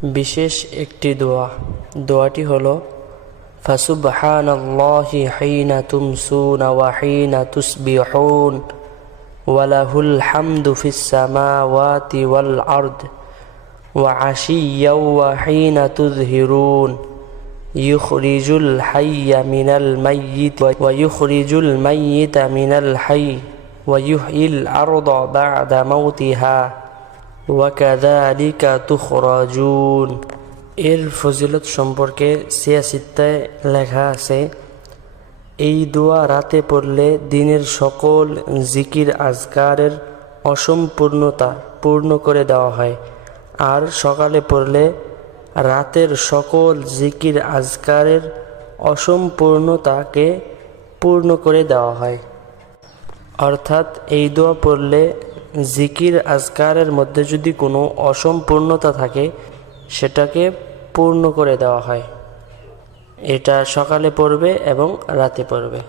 বিশেষ একটি দোয়া। দোয়াটি হলো ফাসুবহানাল্লাহি হিনা তুমসুনা ওয়া হিনা তুসবিহুন ওয়া লাহুল হামদু ফিস সামাওয়াতি ওয়াল আরদ ওয়া আশিয়্যা ওয়া হিনা তুযহিরুন ইউখরিজুল হাইয়্যা মিনাল মাইয়িত ওয়া ইউখরিজুল মাইয়িতা মিনাল হাইয়্য ওয়া ইউহয়িল আরদা বা'দা মাউতিহা ওয়া কাযালিকা তুখরাজুন। এর ফজিলত সম্পর্কে সিয়াসিত্তায় লেখা আছে, এই দোয়া রাতে পড়লে দিনের সকল জিকির আজকারের অসম্পূর্ণতা পূর্ণ করে দেওয়া হয়, আর সকালে পড়লে রাতের সকল জিকির আজকারের অসম্পূর্ণতাকে পূর্ণ করে দেওয়া হয়। অর্থাৎ এই দোয়া পড়লে জিকির আজকারের মধ্যে যদি কোনো অসম্পূর্ণতা থাকে সেটাকে পূর্ণ করে দেওয়া হয়। এটা সকালে পড়বে এবং রাতে পড়বে।